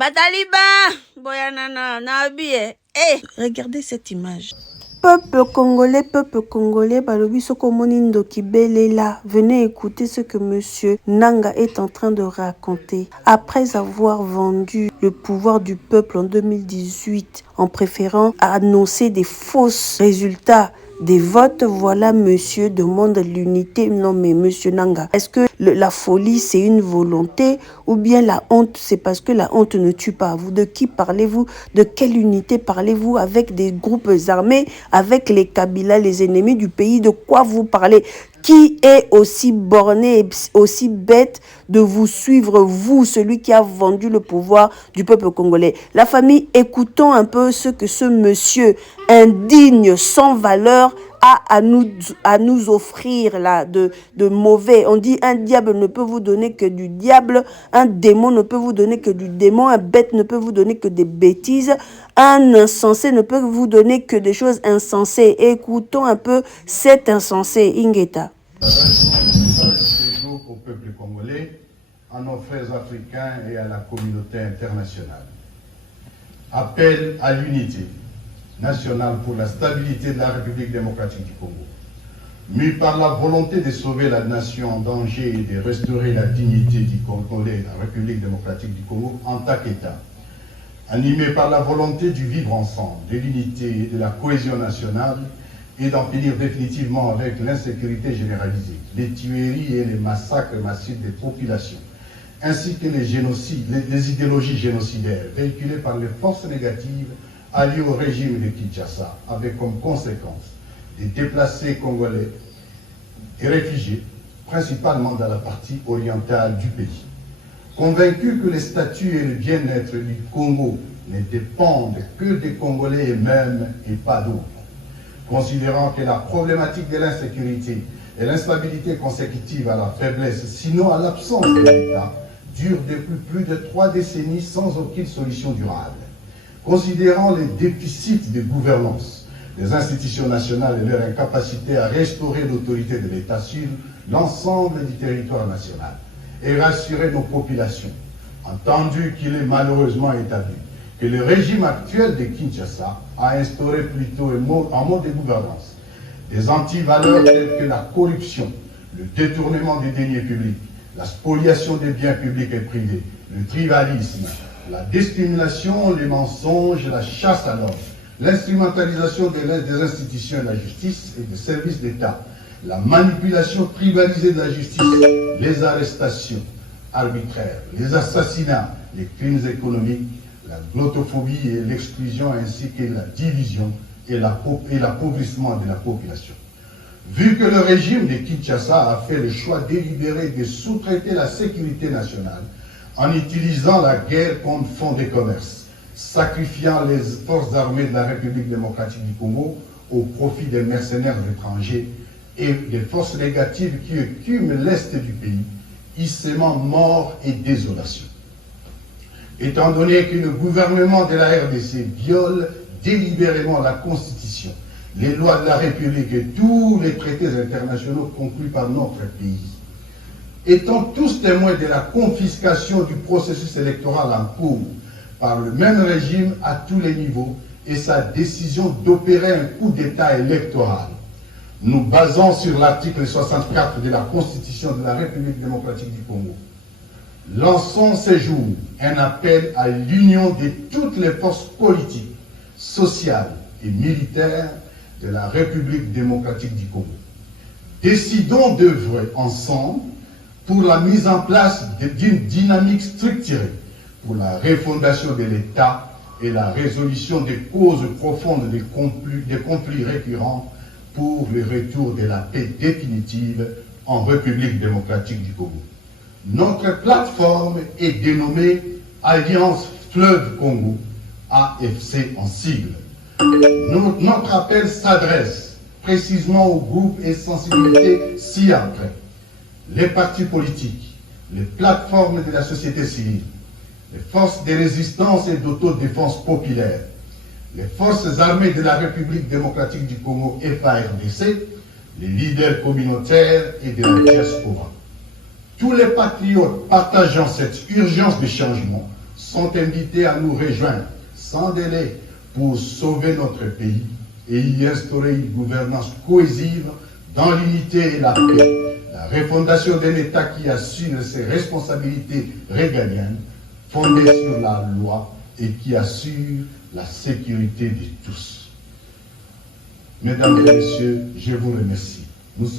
Bataliba, boyanana, nabie. Eh, regardez cette image. Peuple congolais, balobi soko monindo kibelela. Venez écouter ce que monsieur Nanga est en train de raconter. Après avoir vendu le pouvoir du peuple en 2018, en préférant annoncer des fausses résultats des votes, voilà monsieur demande l'unité. Non mais monsieur Nanga, est-ce que la folie c'est une volonté ou bien la honte c'est parce que la honte ne tue pas? Vous de qui parlez-vous? De quelle unité parlez-vous? Avec des groupes armés, avec les Kabila, les ennemis du pays? De quoi vous parlez? Qui est aussi borné et aussi bête de vous suivre, vous, celui qui a vendu le pouvoir du peuple congolais? La famille, écoutons un peu ce que ce monsieur indigne, sans valeur, a à nous offrir là de mauvais. On dit un diable ne peut vous donner que du diable, un démon ne peut vous donner que du démon, un bête ne peut vous donner que des bêtises, un insensé ne peut vous donner que des choses insensées. Écoutons un peu cet insensé, Ingeta. Séjour au peuple congolais, à nos frères africains et à la communauté internationale. Appel à l'unité nationale pour la stabilité de la République démocratique du Congo. Mû par la volonté de sauver la nation en danger et de restaurer la dignité du Congolais, la République démocratique du Congo en tant qu'État. Animé par la volonté du vivre ensemble, de l'unité et de la cohésion nationale, et d'en finir définitivement avec l'insécurité généralisée, les tueries et les massacres massifs des populations, ainsi que les génocides, les idéologies génocidaires véhiculées par les forces négatives alliées au régime de Kinshasa, avec comme conséquence des déplacés congolais et réfugiés, principalement dans la partie orientale du pays. Convaincus que les statuts et le bien-être du Congo ne dépendent que des Congolais eux-mêmes et pas d'autres, considérant que la problématique de l'insécurité et l'instabilité consécutive à la faiblesse, sinon à l'absence de l'État, dure depuis plus de 3 décennies sans aucune solution durable. Considérant les déficits de gouvernance des institutions nationales et leur incapacité à restaurer l'autorité de l'État sur l'ensemble du territoire national et rassurer nos populations, entendu qu'il est malheureusement établi que le régime actuel de Kinshasa a instauré plutôt un mode de gouvernance des antivaleurs telles que la corruption, le détournement des deniers publics, la spoliation des biens publics et privés, le tribalisme, la discrimination, les mensonges, la chasse à l'homme, l'instrumentalisation des institutions et de la justice et des services d'État, la manipulation tribalisée de la justice, les arrestations arbitraires, les assassinats, les crimes économiques, la glottophobie et l'exclusion ainsi que la division et l'appauvrissement de la population. Vu que le régime de Kinshasa a fait le choix délibéré de sous-traiter la sécurité nationale en utilisant la guerre comme fonds de commerce, sacrifiant les forces armées de la République démocratique du Congo au profit des mercenaires étrangers et des forces négatives qui écument l'est du pays, y sèmant mort et désolation. Étant donné que le gouvernement de la RDC viole délibérément la Constitution, les lois de la République et tous les traités internationaux conclus par notre pays, étant tous témoins de la confiscation du processus électoral en cours par le même régime à tous les niveaux et sa décision d'opérer un coup d'État électoral, nous basons sur l'article 64 de la Constitution de la République démocratique du Congo. Lançons ce jour un appel à l'union de toutes les forces politiques, sociales et militaires de la République démocratique du Congo. Décidons d'œuvrer ensemble pour la mise en place d'une dynamique structurée pour la refondation de l'État et la résolution des causes profondes des conflits récurrents pour le retour de la paix définitive en République démocratique du Congo. Notre plateforme est dénommée Alliance Fleuve Congo, AFC en sigle. Notre appel s'adresse précisément aux groupes et sensibilités ci-après. Les partis politiques, les plateformes de la société civile, les forces de résistance et d'autodéfense populaire, les forces armées de la République démocratique du Congo FARDC, les leaders communautaires et de la diaspora. Tous les patriotes partageant cette urgence de changement sont invités à nous rejoindre sans délai pour sauver notre pays et y instaurer une gouvernance cohésive dans l'unité et la paix. La refondation d'un État qui assume ses responsabilités régaliennes, fondées sur la loi et qui assure la sécurité de tous. Mesdames et messieurs, je vous remercie. Nous sommes